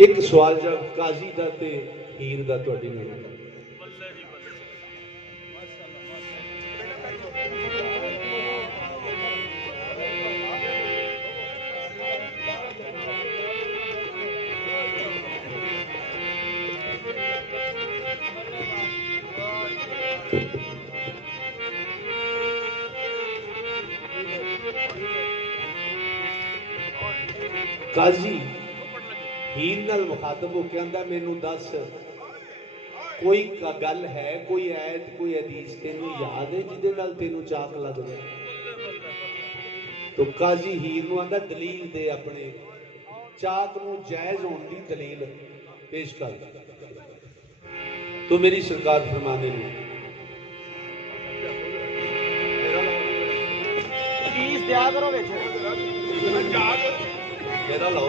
एक सवाल जब काजी का ते हीर का तुहाडी नज़र काजी हीर नाल मुखातब हो कहंदा मैनू दस कोई गल है कोई ऐत कोई हदीस तेनू याद है जिहदे नाल तेनू चाक लग जाए तो काजी हीर नू आंदा दलील दे अपने चाक नू जायज होने की दलील पेश कर तो मेरी सरकार फरमाने ने दिया करो मेरा लाओ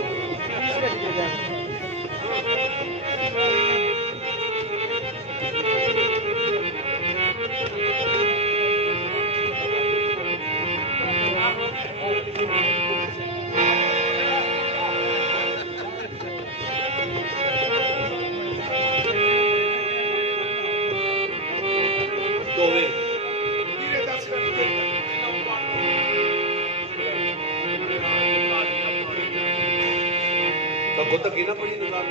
तो तक ना पड़ी निकाल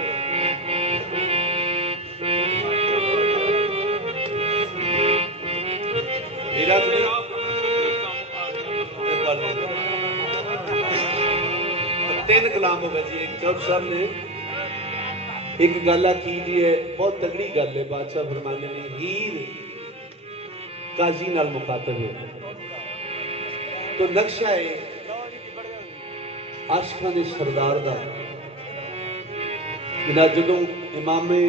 मेरा तीन कलाम हो गए जी। एक चौथ साहब ने एक गल आखी जी है बहुत तगड़ी गल है बादशाह फरमाने ने हीर काजी नाल मुखातब है तो नक्शा है आशिकां दे सरदार दा जिन्ना जदों इमामे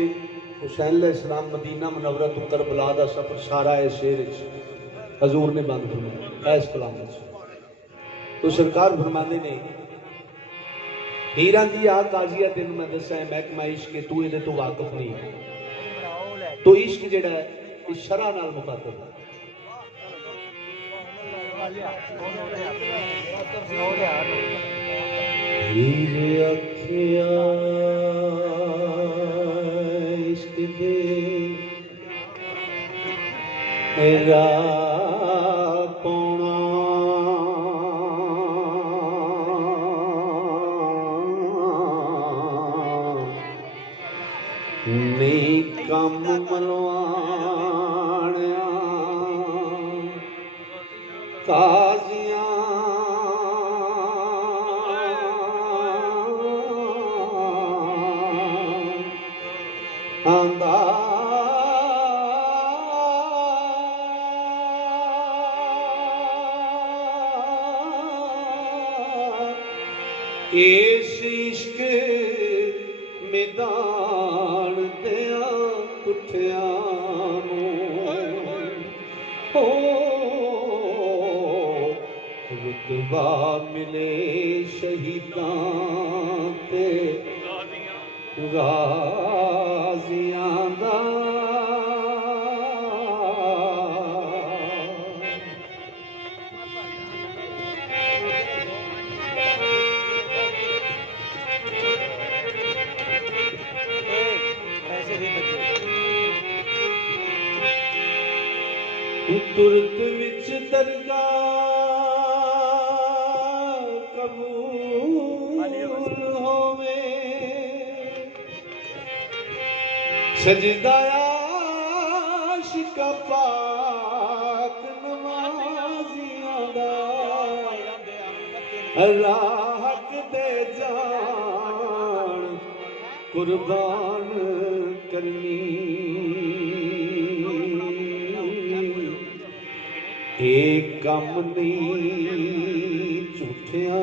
हुसैन अलैहिस्सलाम मदीना मुनव्वरा तो करबला दा सफर सारा है शेर हजूर ने बंद फरमाया इस कलाम तो सरकार फरमाते ने हीर आंदी आ काजिया तेन मैं दसा है महकमा इश्क तू ये तो वाकफ नहीं तो इश्क जिहड़ा है इस शरह नाल मुखातब है हीर अखिया इश्क दे पौना नहीं कम मलवाणिया काजियां आंदा इस इश्क मैदान दिया पुठिया हो रुतबा मिले शहीदां ते गाजियां दा तुरत विच दरगाह कबूल होवे सजदा आशिक पाक नमाजियां दा राहत दे जान कुर्बान करनी एक कम नहीं झूठिया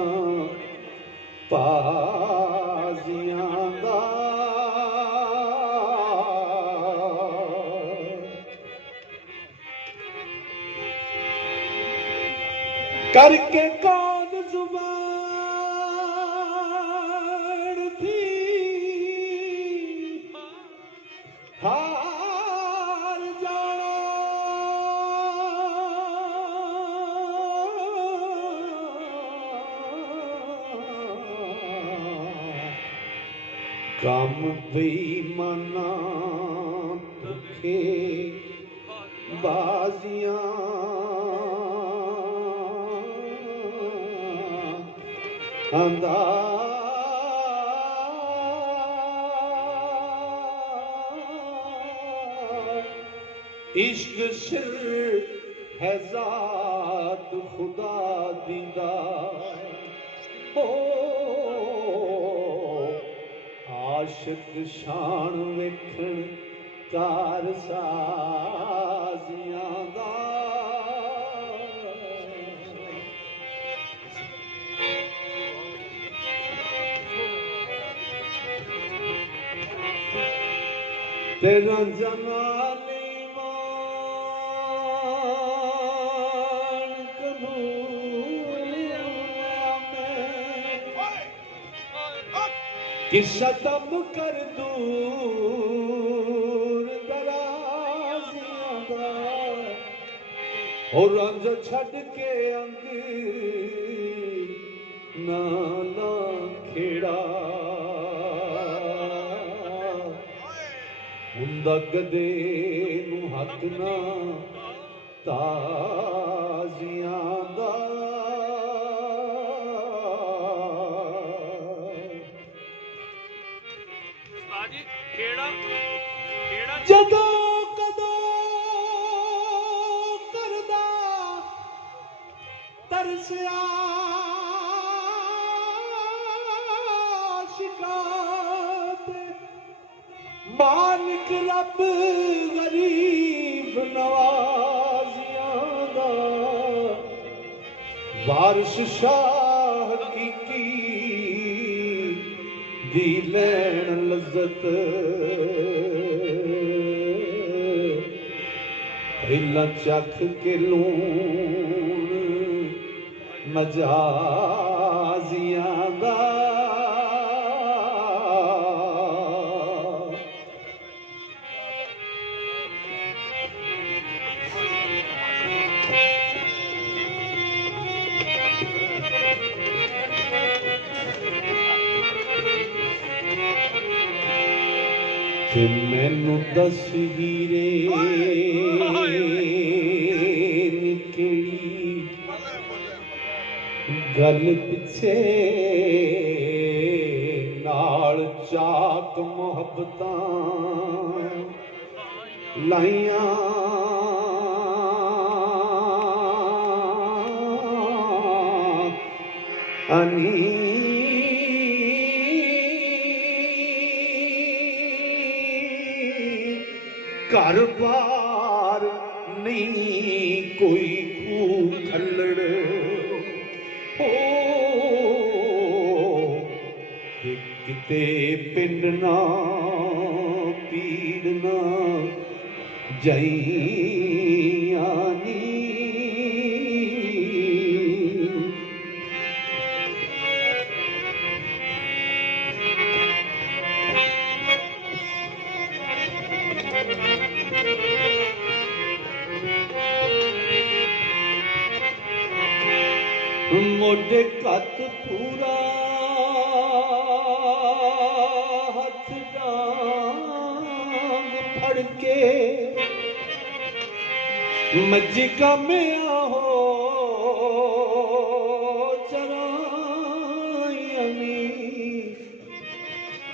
पाजियां दा करके कौन जुबान थी हार जाना काम बेईमाना धोखे बाजियां आंदा इश्क सिर है ज़ात खुदा दीदा हो आशिक शान वेखण कार साजियां दा तेरा जमाने मान कबूलिया में किस्सा दम कर दूर दराजियां दा और रंज छड़ के अंग नाला खेड़ा हुंदा गदे नू हक ना ताजियां दा जदों कदों करदा तरसिया शिकायत मालिक रब गरीब नवाजियां दा वारिस शाह हकीकी दी लैन लज्जत हिला चख के लून मजाजियां दा कि मैनू दस हीरे निकली गल पिछे नाल चाक मुहब्बतां लाइयां अनी घर बार नहीं कोई खल्लड़ हो किते पिंड ना पीड़ ना जईयानी मोटे कत पूरा हथ डांग फड़ के मज्जिका में आहो चरायनी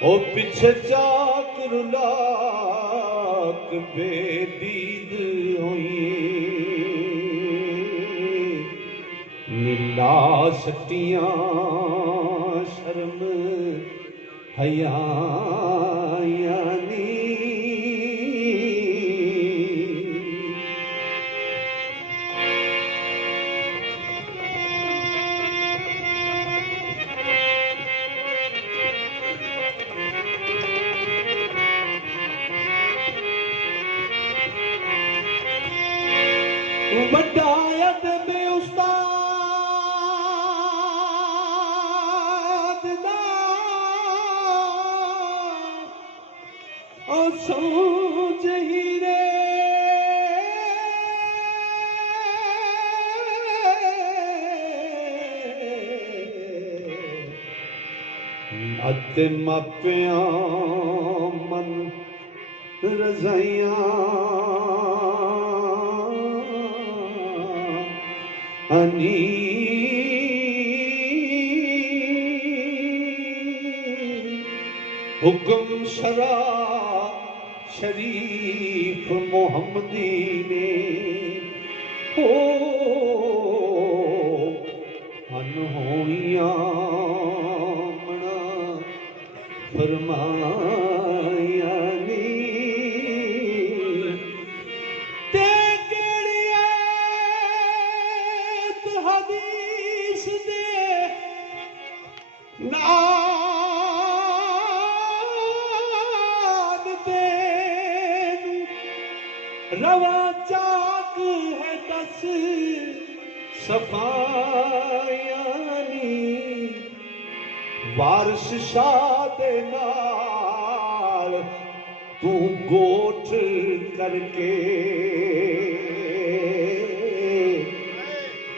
ओ पिछे जाक रुलाक बेदीद हुई नीला सटियां शर्म हयानी वडायत में उस्ताद दा और सोच हीरे नत ते मापियां मन रजाइयां अनी हुक्म शरा शरीफ मोहम्मदी ने हो अनहोइयां मना फरमाया नी ते केड़ी आयत हदीस दे रवा चाक है दस सफायानी वारिस शाह दे नाल तू गोठ करके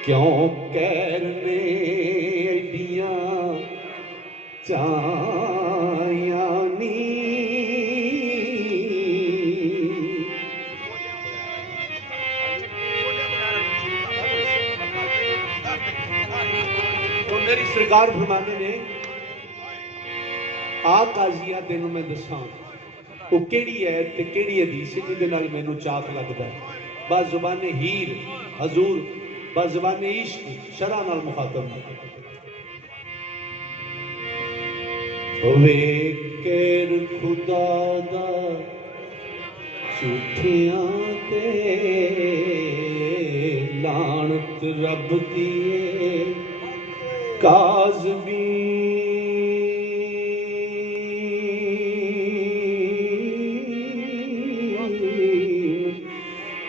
क्यों कहने एडियां चायानी मेरी सरकार फरमाने ने आ काजिया तेन मैं दसा वो केड़ी है ते केड़ी हदीस है जिहदे नाल मैनू चाक लगदा है बस जुबाने हीर हजूर बस जुबाने इश्क शरा नाल मुखातब होवे कैर खुदा दा झूठियां ते लानत रब दी काज़मी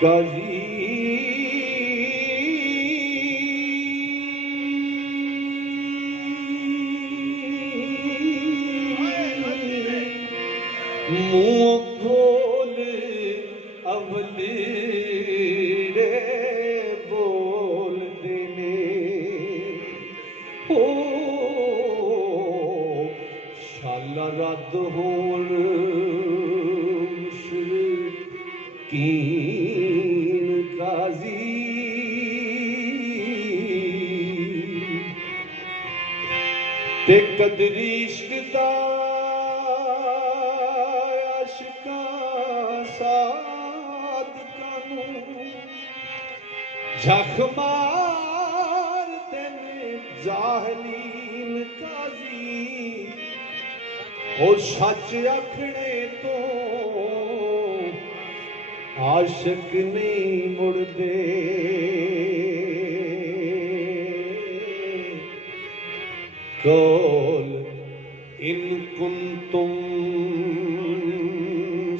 काज़ी मुँह खोल अवली बोल देने ओ शाला रद्द होन मुशरिकीन काजी ते कदरी इश्क दा आशिकां सादिकां नूं झख मार देने जाहलीन काजी ओ सच आखने तो आशिक नहीं मुड़दे कौल इन कुंतुम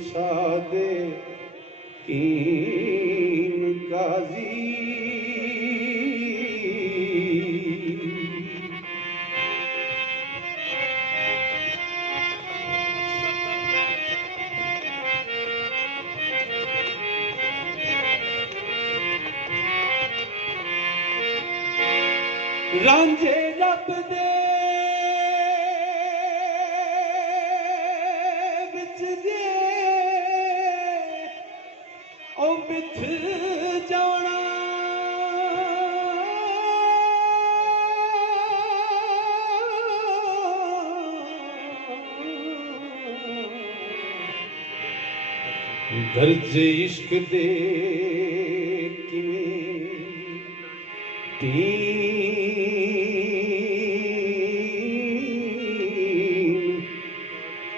सादे कीन काजी रांझे रब दे बिच जे ओ बिथ जाना दर्जे इश्क दे किवें तीन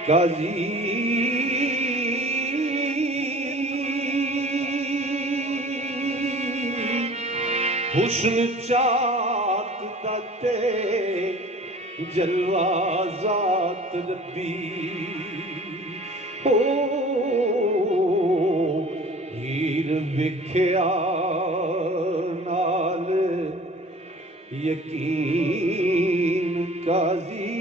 काजी हुस्न चाक दाते जलवा जात रब्बी हो हीर विख्या नाल यकीन काजी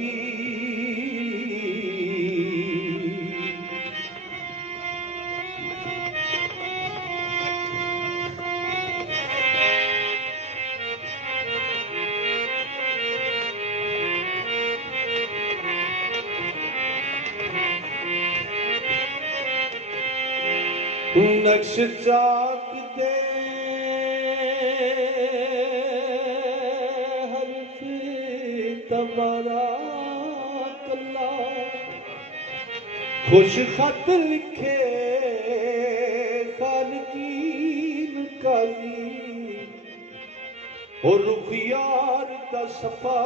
नक्श चाक दे हरफ तबारा कला खुश खत लिखे खालकीन काजी और रुख यार दा सफा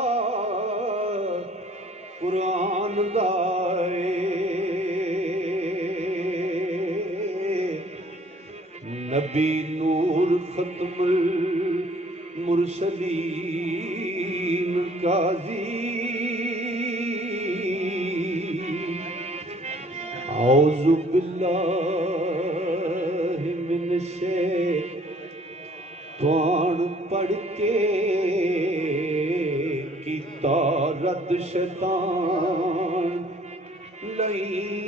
कुरान दाए नबी नूर खत्मुल मुरसलीन काजी औज़ु बिल्लाहि मिन शैतान पढ़ के कीता रद शैतान लईन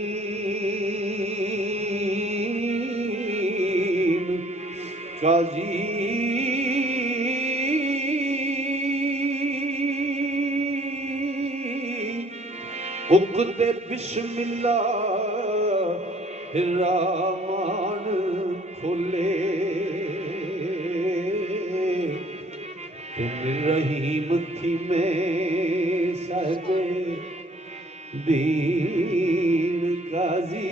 काजी उकदे बिस्मिल्लाह रहमान खोले रहीम थी मैं सजे दीन काजी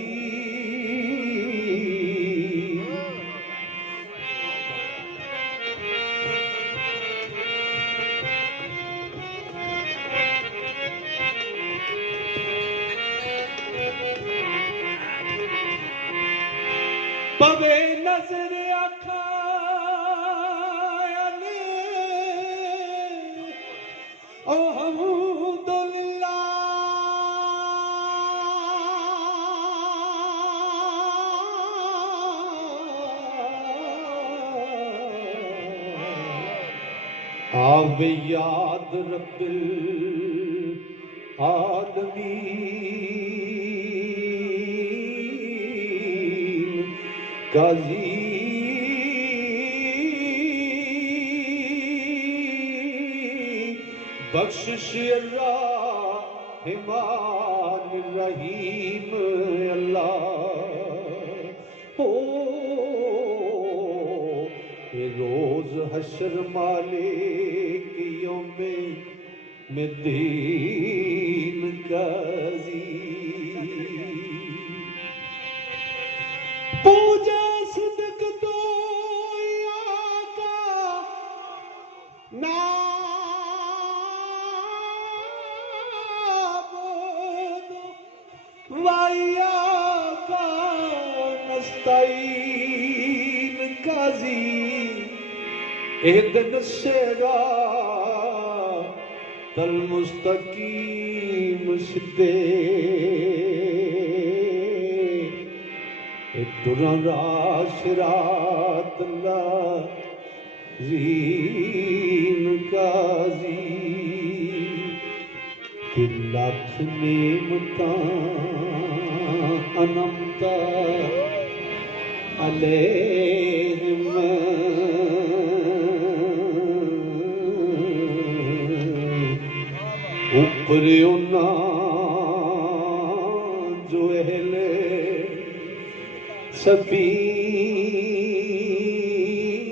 पवे नजर आखा आवे याद रब्बिल आलमीन काजी बख्शिश रहमान रहीम अल्लाह हो रोज हशर मालिक यौमे में दीन काजी पूजा सदक तो आका नाबूद वाया का नस्तईन काजी एहदन सेरा तल मुस्तकीम सिद्धे दुरा सिरात ज़ीन काजी लाख नेमता अनमता अलैहिम ऊपर उन्ना जो अहले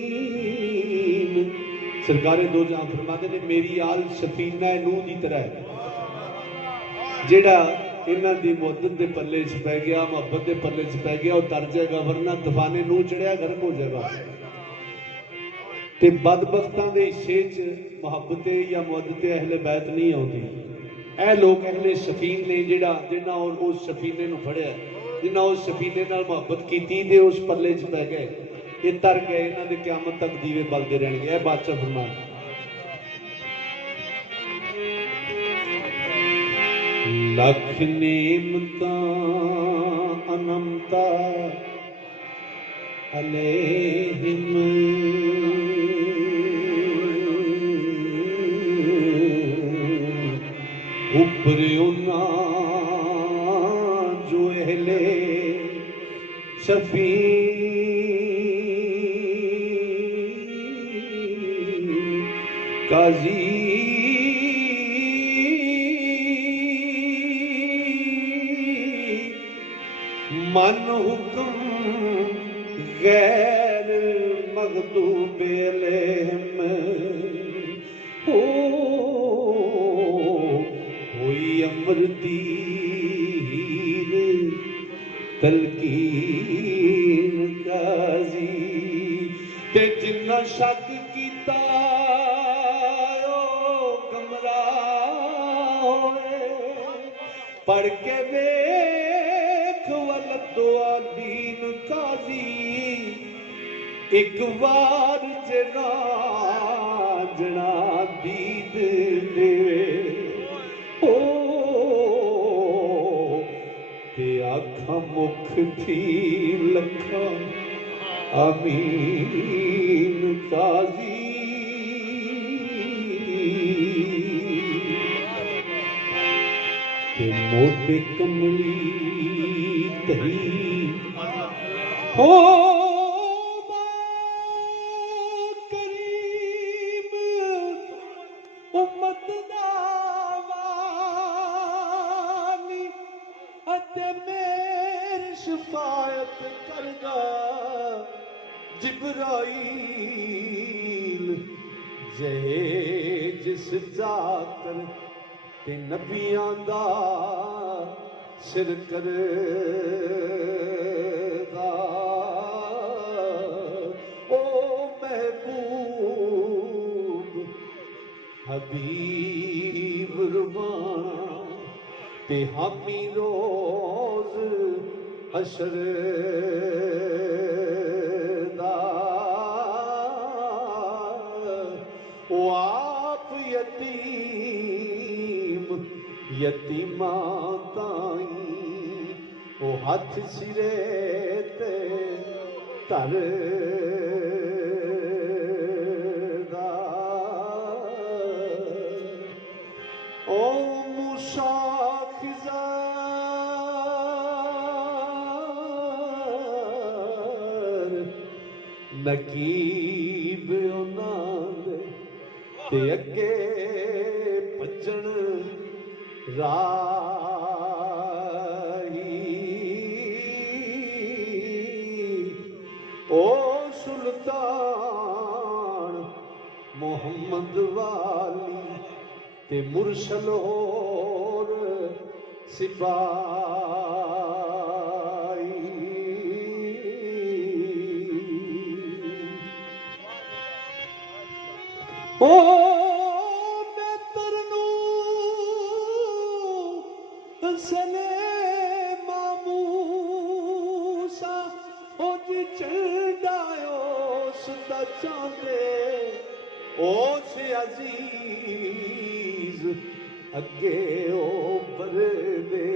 सफीन सरकारे दो जहां फरमाते ने मेरी आल सफीना नूह की तरह है जेड़ा इन्हां दी मुहब्बत दे पल्ले च पै गया मुहब्बत दे पल्ले च पै गया और तर जाएगा वरना तूफाने नूह चढ़िया गर्क हो जाएगा ते बदबख्तां दे हिस्से च मुहब्बत या मुहब्बत अहले बैत नहीं आती ए लोग अहले सफीन ने जेड़ा जिन्हां और उस सफीने नूं फड़िया जिन्हां उस सफीने नाल मुहब्बत कीती ते उस पल्ले च पै गए ये तर गए इन्हां दे क़यामत तक दीवे बलदे रहणगे ए बादशाह फरमान लख नेमता अनमता अलैहिम ऊपर उन्ना जो अहले सफीन काजी मन हुक्म गैर मगदूब अलैहिम हो होई अमरदीर तलकीन काजी ते जिन्ना शक कीता ओ गमराह होए पढ़ के वेख वलदुआ दीन काजी एक बार जना जना दीद देवे ओ ते आखा मुख थी लखा आमीन काजी ते मोटे कमली तही हो करीम उम्मत दावानी अते मेरी शफायत करदा जिब्राईल जे जिस जाकर ते नबियां दा सिर करदा ओ महबूब हबीब रुबाना ते हामी रोज हशर दा ओ आप यतीम यतीमा ताई ओ हथ सिरे ते धर दा ओ मूसा खिज़र नकीब उन्हां ते अगे भजन राही ओ सुल्तान मोहम्मद वाली ते मुरसल होर सिपाही ओ मैं तरनू सने मामूसा ओ जी चढ़ायो सदा चांदे ओ से अजीज अगे ओ बरदे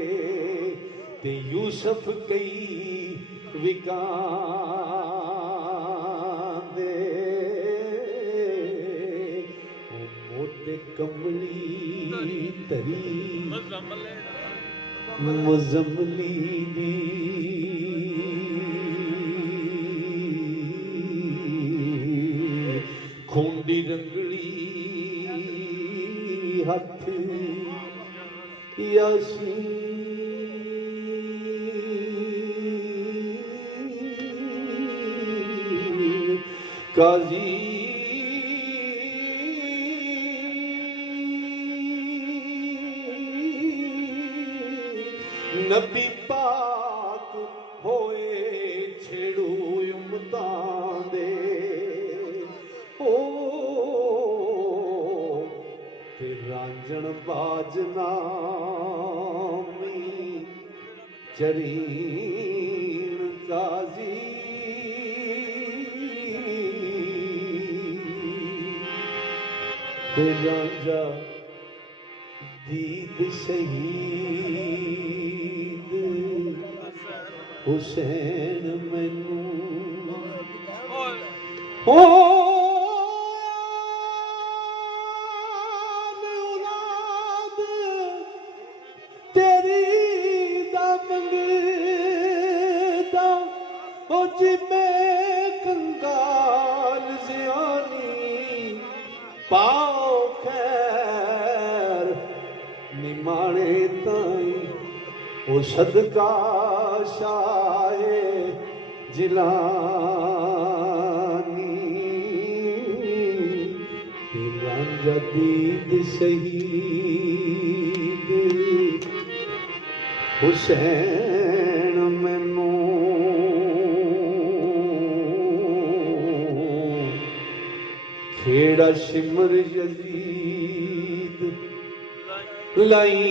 ते यूसुफ कई विकांदे मोटे कमली तरी मुजम्मली दी खूंडी रंगड़ी हथ यासीन काजी नबी पाक होए छेड़ू उम्मतां दे ओ ते रांझण बाजना चरीन काजी ते रांझा दीद शहीद हुसैन मैनू हो औलाद तेरी दा मंगदा ओ जिमें कंगाल ज़ियानी पाओ खैर निमाणे ताई ओ सदका शाहे जिलानी रांझा दीद शहीद हुसैन मैनू खेड़ा शिमर यजीद लाई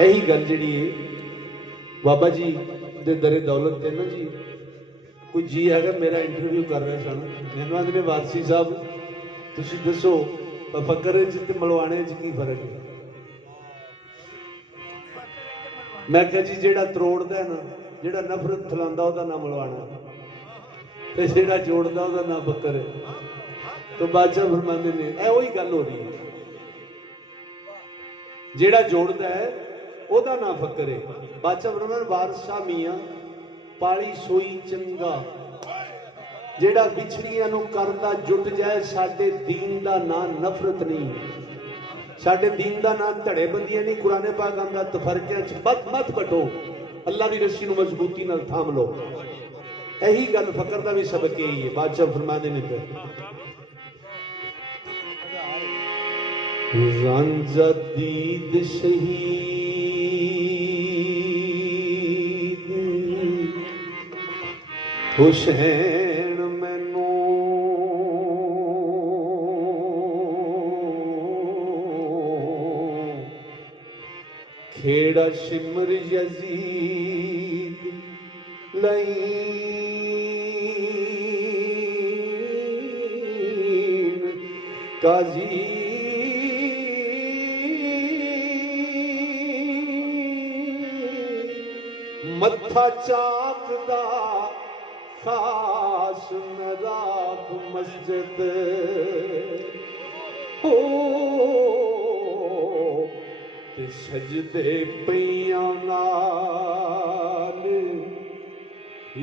यही गल जी बाबा जी दे दरे दौलत ते ना जी कोई जी है मेरा इंटरव्यू कर रहे सन मैनू आंदे ने वारसी साहब तुसी दसो फकर ते मलवाने च की फर्क है। मैं क्या जी जेड़ा तरोड़दा है ना जेड़ा नफरत फैलांदा ओहदा नाम मलवाना ते जेड़ा जोड़दा ओहदा नाम फकर है। तो बादशाह फरमांदे ने ए वही गल हो रही है जेड़ा जोड़दा है ओहदा नाम फकर है। बादशाह फरमांदे वारसा मियां पाली सोई चंगा जेड़ा विछड़ियां नूं करदा जुट जाए साडे दीन दा नाम नफरत नहीं साडे दीन दा नाम धड़ेबंदियां नहीं। कुरान पाक आंदा तफरकियां च मत मत बटो अल्लाह दी रस्सी नूं मजबूती नाल थाम लो। यही गल फकर दा भी सबक यही है। बादशाह फरमांदे ने रांझा दीद शहीद हुसैन मैनू खेड़ा शिमर यजीद लाई काजी मत्था चाकदा खास नराब मस्जिद हो ते सजदे पियां नाल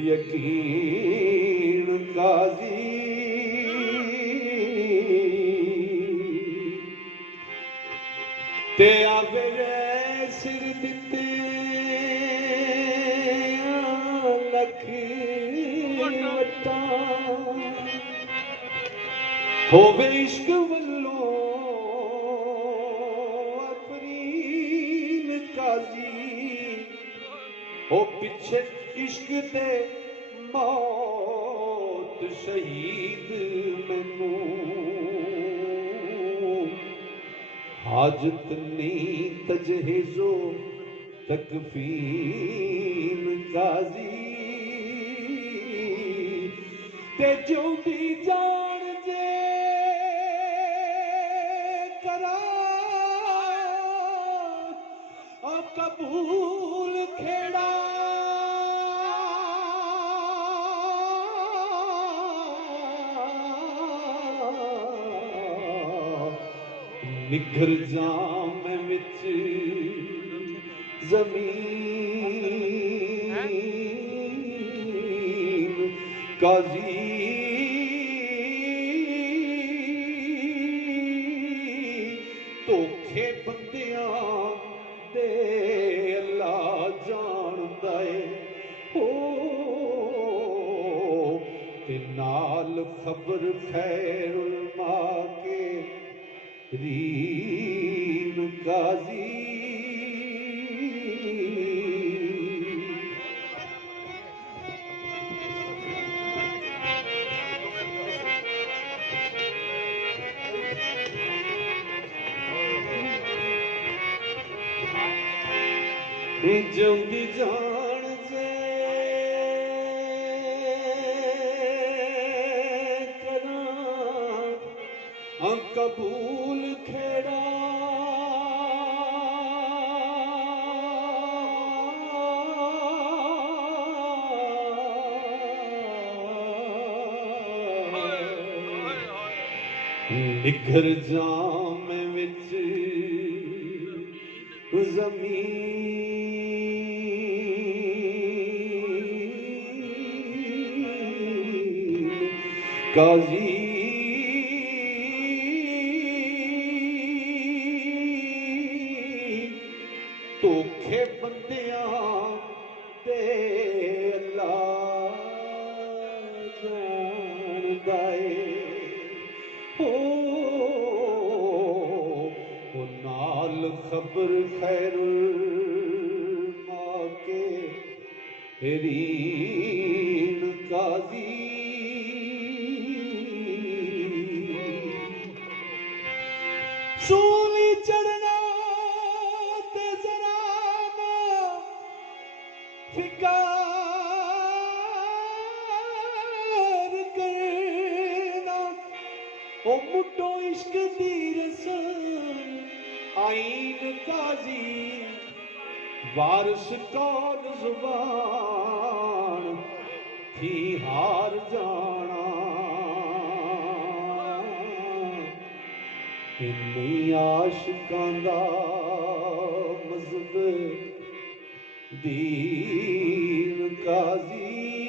यकीन काजी ते आवेरे सिर दिते होवे इश्क वल्लों अफरीन काजी हो पिछे इश्क दे मौत शहीद मैनू हाजत नहीं तजहेजो तकफीन काजी ते ज्योति जान जे करा कबूल खेड़ा निखर जाम विच जमीन काजी धोखे बंदियां दे अल्लाह जानदा है हो ते नाल खबर खैरुल मां के रीम काजी जिंदी जान जे करा कबूल खेड़ा निखर जाम विच जमीन काजी भुखे बंदियां ते अल्लाह जानदा ओ नाल खबर खैरुल माके रीन काजी सूली चढ़ना ते जरा ना फिकार करना ओ मुट्टो इश्क दी रसन आईन काजी वारिस कौन जुबान थी हार जाना इन्नी आशिकां दा मज़हब दीन काजी